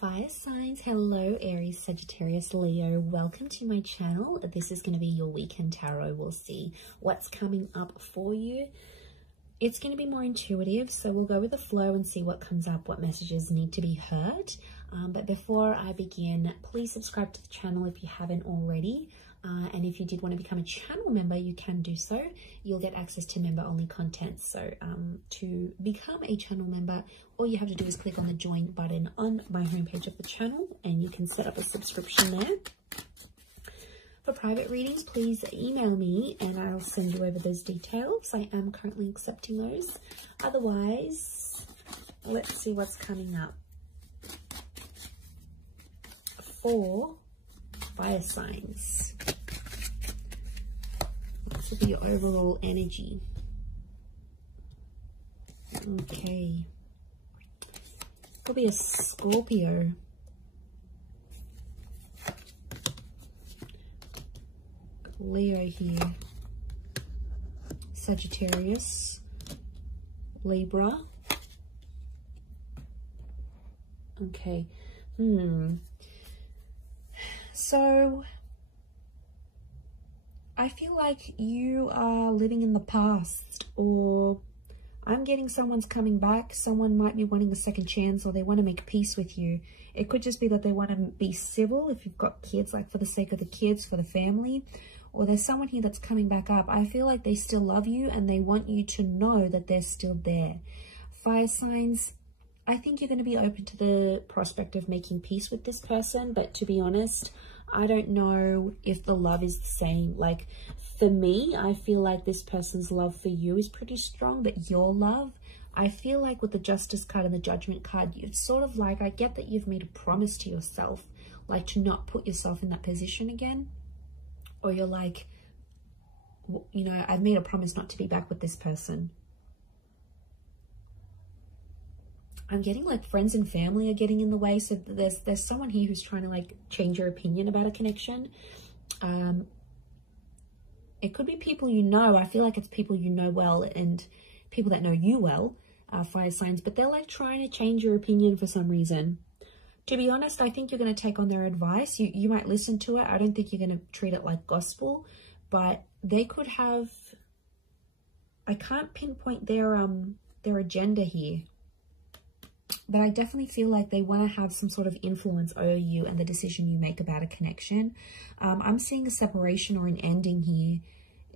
Fire signs, hello Aries, Sagittarius, Leo, welcome to my channel. This is going to be your weekend tarot. We'll see what's coming up for you. It's going to be more intuitive, so we'll go with the flow and see what comes up, what messages need to be heard. But before I begin, please subscribe to the channel if you haven't already. And if you did want to become a channel member, you can do so. You'll get access to member-only content. So to become a channel member, all you have to do is click on the join button on my homepage of the channel, and you can set up a subscription there. For private readings, please email me and I'll send you over those details. I am currently accepting those. Otherwise, let's see what's coming up for fire signs. This will be your overall energy. Okay. Could be a Scorpio. Leo here. Sagittarius. Libra. Okay. So I feel like you are living in the past, or I'm getting someone's coming back. Someone might be wanting a second chance, or they want to make peace with you. It could just be that they want to be civil if you've got kids, like for the sake of the kids, for the family. Or there's someone here that's coming back up. I feel like they still love you and they want you to know that they're still there. Fire signs, I think you're going to be open to the prospect of making peace with this person. But to be honest, I don't know if the love is the same. Like for me, I feel like this person's love for you is pretty strong, but your love, I feel like with the Justice card and the Judgment card, it's sort of like, I get that you've made a promise to yourself, like to not put yourself in that position again. Or you're like, you know, I've made a promise not to be back with this person. I'm getting like friends and family are getting in the way. So there's someone here who's trying to like change your opinion about a connection. It could be people you know. I feel like it's people you know well and people that know you well, fire signs. But they're like trying to change your opinion for some reason. To be honest, I think you're going to take on their advice. You might listen to it. I don't think you're going to treat it like gospel. But they could have... I can't pinpoint their agenda here. But I definitely feel like they want to have some sort of influence over you and the decision you make about a connection. I'm seeing a separation or an ending here.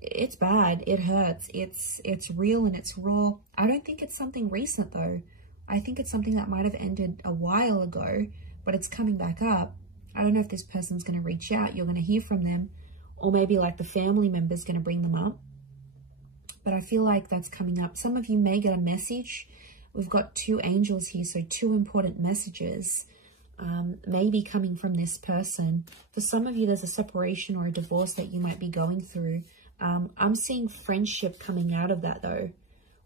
It's bad. It hurts. It's real and it's raw. I don't think it's something recent though. I think it's something that might have ended a while ago, but it's coming back up. I don't know if this person's going to reach out. You're going to hear from them, or maybe like the family member's going to bring them up. But I feel like that's coming up. Some of you may get a message. We've got two angels here, so two important messages maybe coming from this person. For some of you, there's a separation or a divorce that you might be going through. I'm seeing friendship coming out of that though,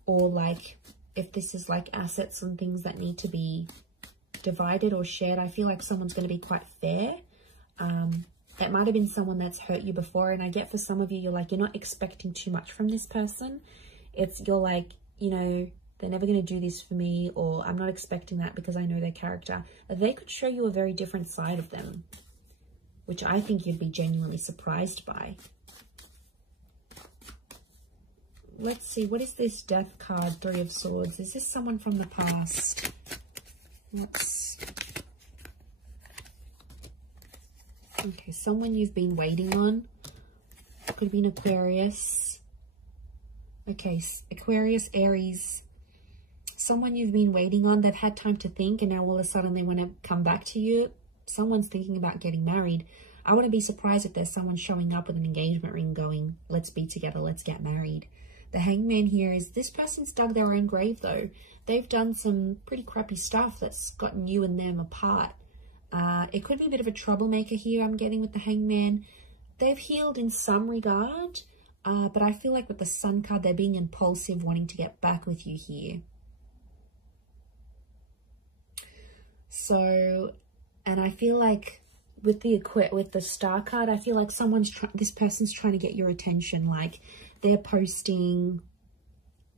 or like if this is like assets and things that need to be divided or shared, I feel like someone's going to be quite fair. It might have been someone that's hurt you before, and I get for some of you, you're like, you're not expecting too much from this person. You're like, you know, they're never going to do this for me, or I'm not expecting that because I know their character. They could show you a very different side of them, which I think you'd be genuinely surprised by. Let's see, what is this Death card, Three of Swords? Is this someone from the past? Okay, someone you've been waiting on. Could be an Aquarius. Okay, Aquarius, Aries. Someone you've been waiting on. They've had time to think, and now all of a sudden they want to come back to you. Someone's thinking about getting married. I wouldn't be surprised if there's someone showing up with an engagement ring going, let's be together, let's get married. The Hangman here is this person's dug their own grave though. They've done some pretty crappy stuff that's gotten you and them apart. It could be a bit of a troublemaker here, I'm getting with the Hangman. They've healed in some regard, but I feel like with the Sun card, they're being impulsive, wanting to get back with you here. So, and I feel like with the Star card, I feel like this person's trying to get your attention. Like they're posting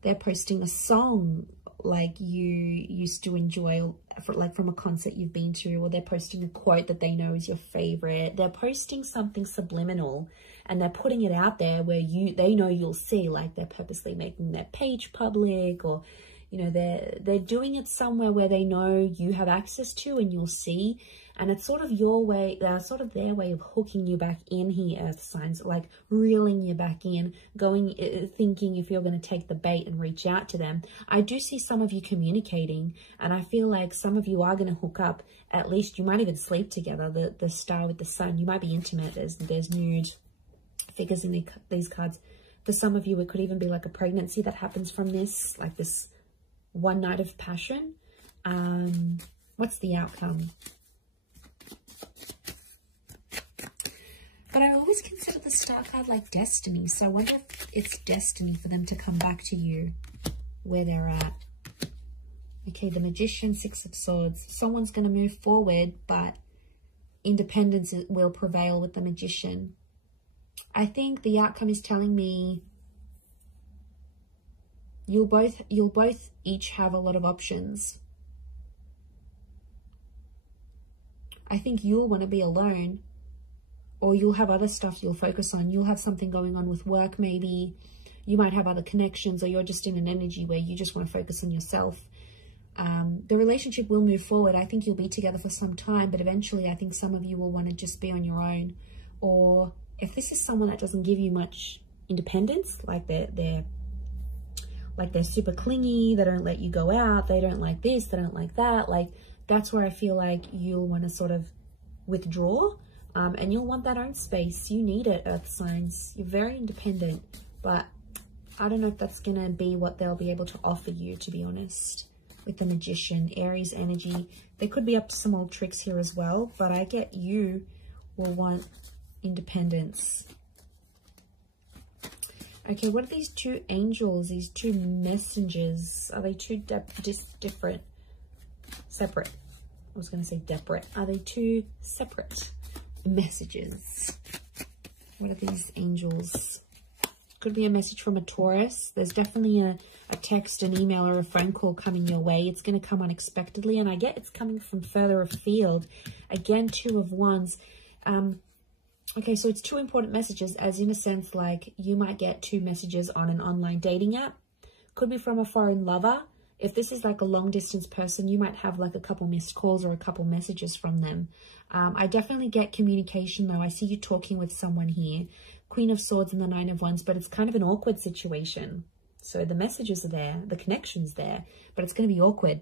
a song like you used to enjoy, like from a concert you've been to, or they're posting a quote that they know is your favorite. They're posting something subliminal and they're putting it out there where they know you'll see, like they're purposely making their page public, or you know, they're doing it somewhere where they know you have access to and you'll see. And it's sort of your way, sort of their way of hooking you back in here, earth signs, like reeling you back in, thinking if you're going to take the bait and reach out to them. I do see some of you communicating, and I feel like some of you are going to hook up. At least you might even sleep together. The star with the sun, you might be intimate. There's nude figures in these cards. For some of you, it could even be like a pregnancy that happens from this, like this one night of passion. What's the outcome? But I always consider the star card like destiny. So I wonder if it's destiny for them to come back to you where they're at. Okay, the Magician, Six of Swords. Someone's going to move forward, but independence will prevail with the Magician. I think the outcome is telling me you'll both each have a lot of options. I think you'll want to be alone, or you'll have other stuff you'll focus on. You'll have something going on with work, maybe. You might have other connections, or you're just in an energy where you just want to focus on yourself. The relationship will move forward. I think you'll be together for some time, but eventually I think some of you will want to just be on your own. Or if this is someone that doesn't give you much independence, like they're super clingy, they don't let you go out, they don't like this, they don't like that, like that's where I feel like you'll want to sort of withdraw. And you'll want that own space. You need it, earth signs. You're very independent, but I don't know if that's going to be what they'll be able to offer you, to be honest. With the Magician, Aries energy, they could be up to some old tricks here as well, but I get you will want independence. Okay, what are these two angels, these two messengers? Are they two different? Separate. I was going to say separate. Are they two separate messages? What are these angels? Could be a message from a Taurus. There's definitely a text, an email, or a phone call coming your way. It's going to come unexpectedly, and I get it's coming from further afield. Again, Two of Wands. Okay, so it's two important messages, as in a sense, like you might get two messages on an online dating app. Could be from a foreign lover. If this is like a long distance person, you might have like a couple missed calls or a couple messages from them. I definitely get communication though. I see you talking with someone here. Queen of Swords and the Nine of Wands, but it's kind of an awkward situation. So the messages are there, the connection's there, but it's going to be awkward.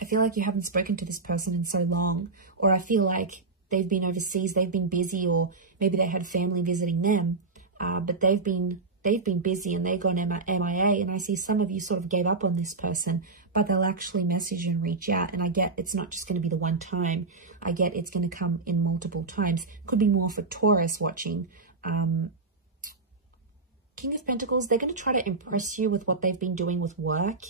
I feel like you haven't spoken to this person in so long, or I feel like they've been overseas, they've been busy, or maybe they had family visiting them, but they've been busy and they've gone MIA, and I see some of you sort of gave up on this person, but they'll actually message and reach out, and I get it's not just going to be the one time. I get it's going to come in multiple times. Could be more for Taurus watching. King of Pentacles, they're going to try to impress you with what they've been doing with work,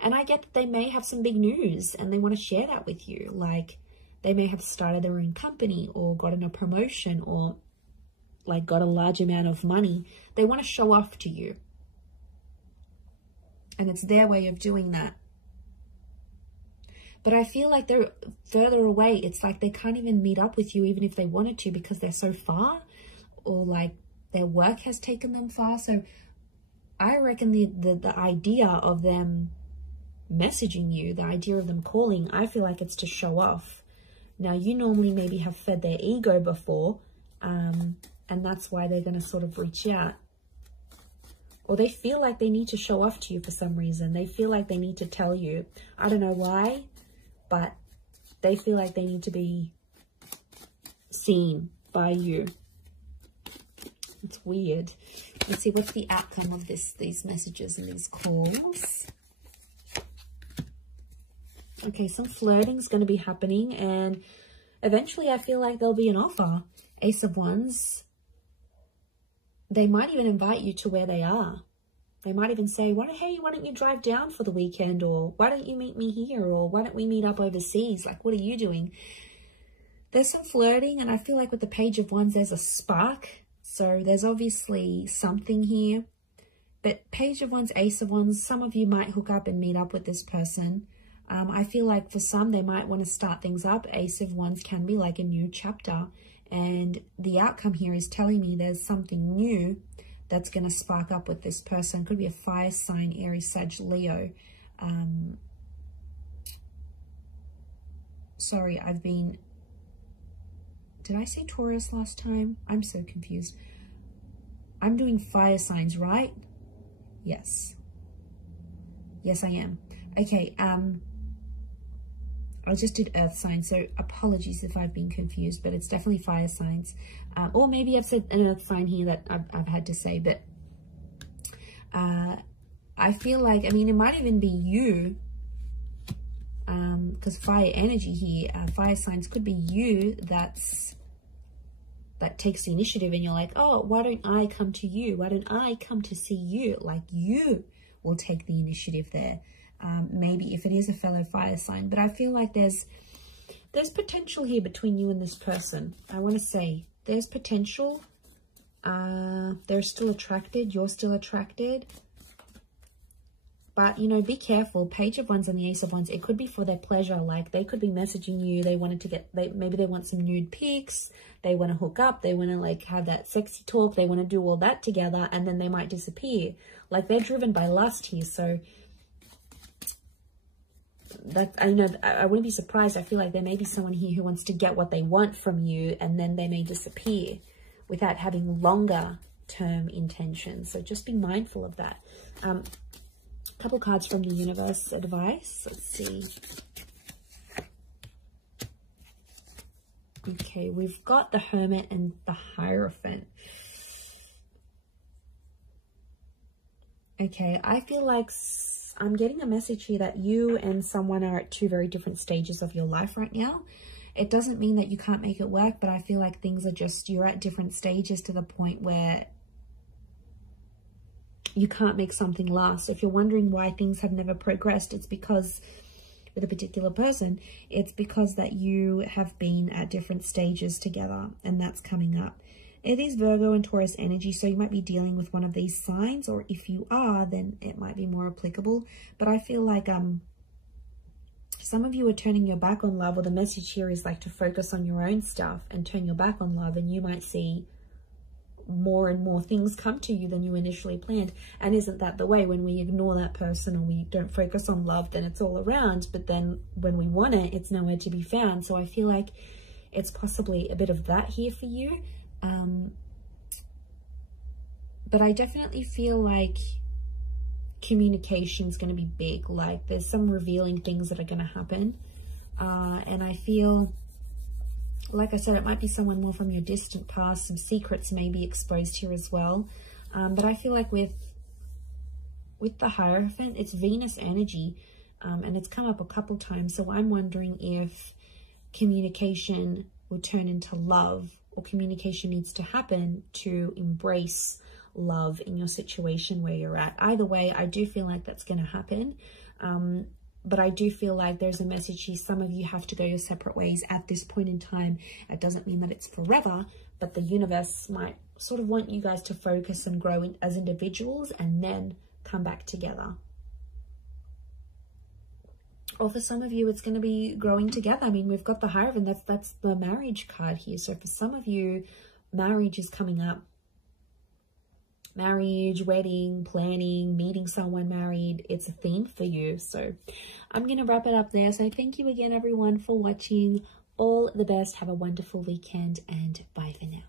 and I get that they may have some big news and they want to share that with you. Like they may have started their own company or gotten a promotion or like got a large amount of money. They want to show off to you, and it's their way of doing that. But I feel like they're further away. It's like they can't even meet up with you even if they wanted to, because they're so far, or like their work has taken them far. So I reckon the idea of them messaging you, the idea of them calling, I feel like it's to show off. Now, you normally maybe have fed their ego before, and that's why they're going to sort of reach out. Or they feel like they need to show off to you for some reason. They feel like they need to tell you. I don't know why, but they feel like they need to be seen by you. It's weird. Let's see, what's the outcome of these messages and these calls? Okay, some flirting is going to be happening, and eventually I feel like there'll be an offer. Ace of Wands. They might even invite you to where they are. They might even say, hey, why don't you drive down for the weekend? Or why don't you meet me here? Or why don't we meet up overseas? Like, what are you doing? There's some flirting, and I feel like with the Page of Wands, there's a spark. So there's obviously something here. But Page of Wands, Ace of Wands, some of you might hook up and meet up with this person. I feel like for some, they might want to start things up. Ace of Wands can be like a new chapter. And the outcome here is telling me there's something new that's going to spark up with this person. Could be a fire sign, Aries, Sag, Leo. Sorry, did I say Taurus last time? I'm so confused. I'm doing fire signs, right? Yes. Yes, I am. Okay, I just did earth signs, so apologies if I've been confused, but it's definitely fire signs. Or maybe I've said an earth sign here that I've had to say, but I feel like, I mean, it might even be you, because fire energy here, fire signs could be you that takes the initiative, and you're like, oh, why don't I come to you? Why don't I come to see you? Like, you will take the initiative there. Maybe if it is a fellow fire sign, but I feel like there's potential here between you and this person. I want to say there's potential. They're still attracted. You're still attracted. But, you know, be careful. Page of Wands and the Ace of Wands, it could be for their pleasure. Like, they could be messaging you. They wanted to get, maybe they want some nude pics. They want to hook up. They want to, like, have that sexy talk. They want to do all that together, and then they might disappear. Like, they're driven by lust here. So, that, I know, I wouldn't be surprised. I feel like there may be someone here who wants to get what they want from you, and then they may disappear without having longer term intentions. So just be mindful of that. Couple cards from the universe advice. Let's see. Okay, we've got the Hermit and the Hierophant. Okay, I feel like I'm getting a message here that you and someone are at two very different stages of your life right now. It doesn't mean that you can't make it work, but I feel like things are just, you're at different stages to the point where you can't make something last. So if you're wondering why things have never progressed, it's because with a particular person, it's because that you have been at different stages together, and that's coming up. It is Virgo and Taurus energy, so you might be dealing with one of these signs, or if you are, then it might be more applicable. But I feel like some of you are turning your back on love, or the message here is like to focus on your own stuff and turn your back on love, and you might see more and more things come to you than you initially planned. And isn't that the way? When we ignore that person or we don't focus on love, then it's all around, but then when we want it, it's nowhere to be found. So I feel like it's possibly a bit of that here for you. But I definitely feel like communication is going to be big. Like, there's some revealing things that are going to happen. And I feel, like I said, it might be someone more from your distant past. Some secrets may be exposed here as well. But I feel like with the Hierophant, it's Venus energy, and it's come up a couple times. So I'm wondering if communication will turn into love, or communication needs to happen to embrace love in your situation where you're at. Either way, I do feel like that's going to happen. But I do feel like there's a message here. Some of you have to go your separate ways at this point in time. It doesn't mean that it's forever, but the universe might sort of want you guys to focus and grow as individuals and then come back together. Or for some of you, it's going to be growing together. I mean, we've got the Hierophant. That's the marriage card here. So for some of you, marriage is coming up. Marriage, wedding, planning, meeting someone married. It's a theme for you. So I'm going to wrap it up there. So thank you again, everyone, for watching. All the best. Have a wonderful weekend, and bye for now.